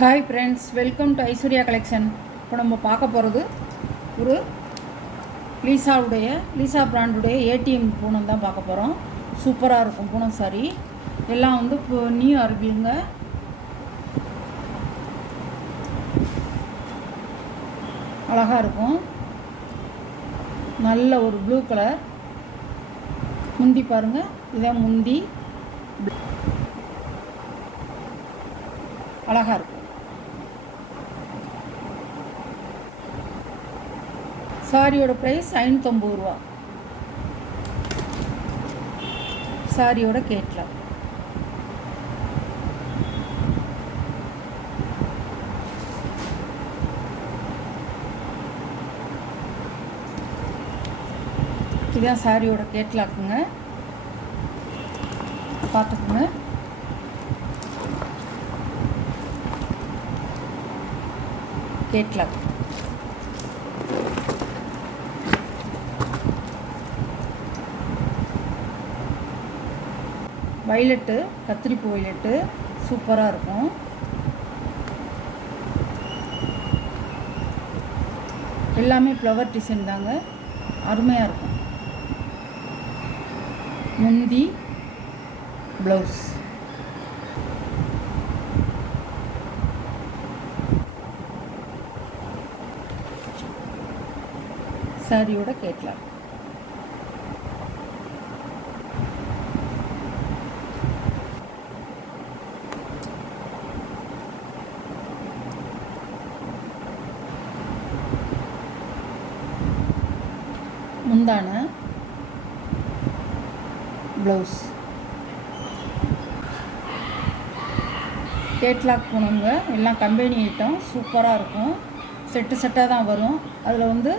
Hi friends, welcome to Aishwarya collection. இப்போ நம்ம பார்க்க போகிறது ஒரு லீசா பிராண்டுடைய ஏடிஎம் பூனம் தான் பார்க்க போகிறோம். சூப்பராக இருக்கும் பூனம் சாரி. எல்லாம் வந்து இப்போ நியூ அரைவலுங்க. அழகாக இருக்கும். நல்ல ஒரு ப்ளூ கலர் முந்தி பாருங்கள். இதான் முந்தி, அழகாக இருக்கும். சாரியோட ப்ரைஸ் 550 ரூபா. சாரியோட கேட்லாக். இதுதான் சாரியோட கேட்லாக்குங்க, பார்த்துக்குங்க. கேட்லாக் வைலட்டு, கத்திரிப்பூ வைலட்டு சூப்பராக இருக்கும். எல்லாமே ஃப்ளவர் டிசைன் தாங்க, அருமையாக இருக்கும். முந்தி, ப்ளவுஸ். சாரியோட கேட்லாக். முந்தான, ப்ளவுஸ். கேட்லாக் போனவங்க எல்லாம் கம்பெனி ஐட்டம் சூப்பராக இருக்கும். செட்டாக தான் வரும். அதில் வந்து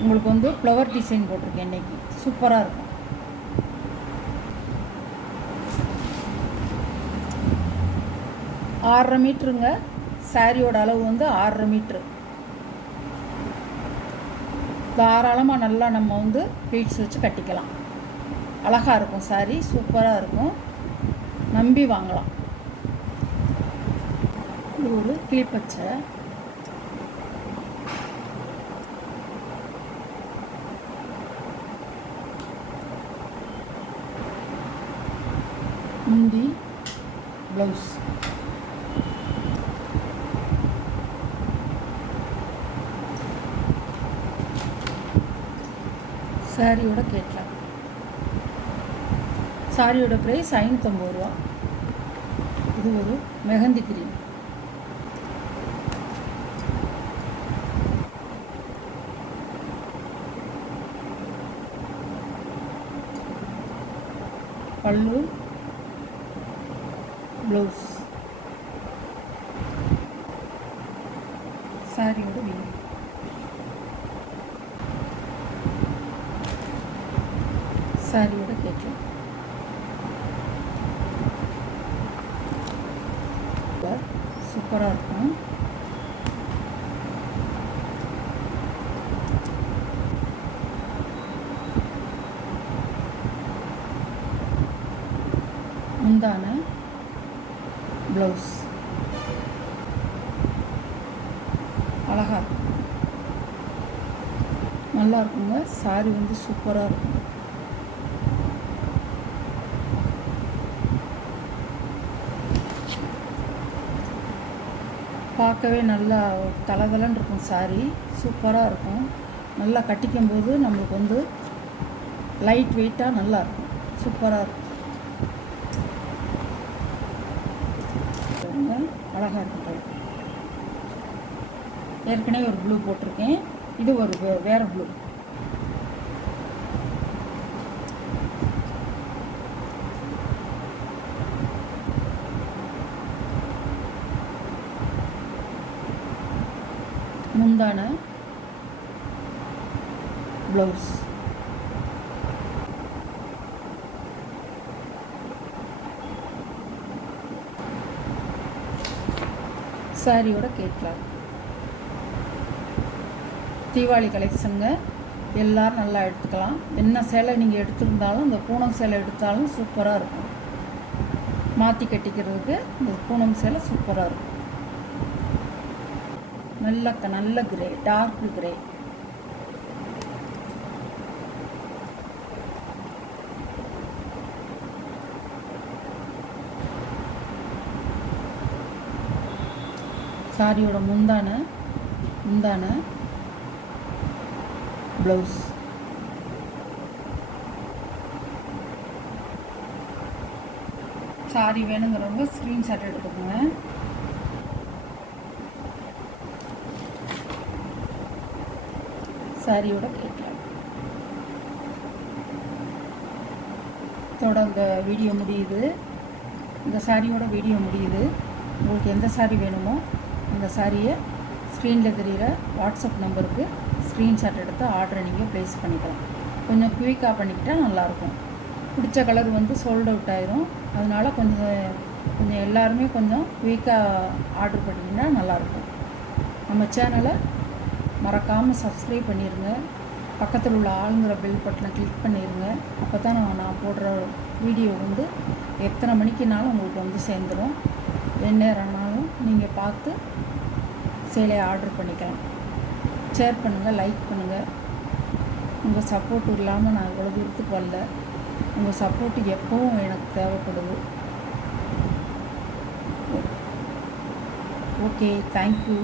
உங்களுக்கு வந்து ஃப்ளவர் டிசைன் போட்டிருக்கேன் இன்றைக்கி. சூப்பராக இருக்கும். ஆறரை மீட்ருங்க. சாரியோட அளவு வந்து 6.5 மீட்ரு. தாராளமாக நல்லா நம்ம வந்து பீட்ஸ் வச்சு கட்டிக்கலாம். அழகாக இருக்கும். சாரி சூப்பராக இருக்கும். நம்பி வாங்கலாம். இது ஒரு கிளிப்பச்சை. முந்தி, ப்ளவுஸ். சாரியோட கேட்லாக். சாரியோட ப்ரைஸ் 550 ரூபா. இது ஒரு மெஹந்தி கிரீம். பல்லு, ப்ளவுஸ். சாரியோட வீடு. சாரியோட கேட்லாக். சூப்பராக இருக்கும். முந்தான, ப்ளவுஸ். அழகாக இருக்கும். நல்லா இருக்குங்க. சாரி வந்து சூப்பராக இருக்கும். பார்க்கவே நல்லா தலதலன்னு இருக்கும். சாரி சூப்பராக இருக்கும். நல்லா கட்டிக்கும்போது நம்மளுக்கு வந்து லைட் வெயிட்டாக நல்லா இருக்கும். சூப்பராக இருக்கும். அழகாக இருக்கும். ஏற்கனவே ஒரு ப்ளூ போட்டிருக்கேன். இது ஒரு வேறு ப்ளூ. முந்தான, ப்ளவுஸ். சாரியோட கேட்லாக். தீபாவளி கலெக்ஷனுங்க. எல்லோரும் நல்லா எடுத்துக்கலாம். என்ன சேலை நீங்கள் எடுத்துருந்தாலும் இந்த பூனம் சேலை எடுத்தாலும் சூப்பராக இருக்கும். மாற்றி கட்டிக்கிறதுக்கு இந்த பூனம் சேலை சூப்பராக இருக்கும். நல்ல கிரே, டார்க் கிரே. சாரியோட முந்தான ப்ளவுஸ். சாரி வேணுங்கிறவங்க ஸ்க்ரீன்ஷாட் எடுத்துக்கோங்க. சாரியோட கேட்கலாம். இந்த வீடியோ முடியுது. இந்த சாரியோட வீடியோ முடியுது. உங்களுக்கு எந்த சாரி வேணுமோ அந்த சாரியை ஸ்க்ரீனில் தெரிகிற வாட்ஸ்அப் நம்பருக்கு ஸ்க்ரீன்ஷாட் எடுத்து ஆர்டரை நீங்கள் ப்ளேஸ் பண்ணிக்கலாம். கொஞ்சம் குயிக்காக பண்ணிக்கிட்டால் நல்லாயிருக்கும். பிடிச்ச கலர் சோல்ட் அவுட் ஆயிரும். அதனால் கொஞ்சம் எல்லாருமே கொஞ்சம் குயிக்காக ஆர்டர் பண்ணிங்கன்னா நல்லாயிருக்கும். நம்ம சேனலை மறக்காமல் சப்ஸ்கிரைப் பண்ணிடுங்க. பக்கத்தில் உள்ள ஆளுங்கிற பெல் பட்டனை கிளிக் பண்ணிடுங்க. அப்போ தான் நான் போடுற வீடியோ எத்தனை மணிக்குனாலும் உங்களுக்கு சேர்ந்துடும். எந்நேரம்னாலும் நீங்கள் பார்த்து சேலையை ஆர்டர் பண்ணிக்கலாம். ஷேர் பண்ணுங்கள், லைக் பண்ணுங்கள். உங்கள் சப்போர்ட் இல்லாமல் நான் இவ்வளோ தூரத்துக்கு வரல. உங்கள் சப்போர்ட்டு எப்போவும் எனக்கு தேவைப்படுது. Okay, thank you.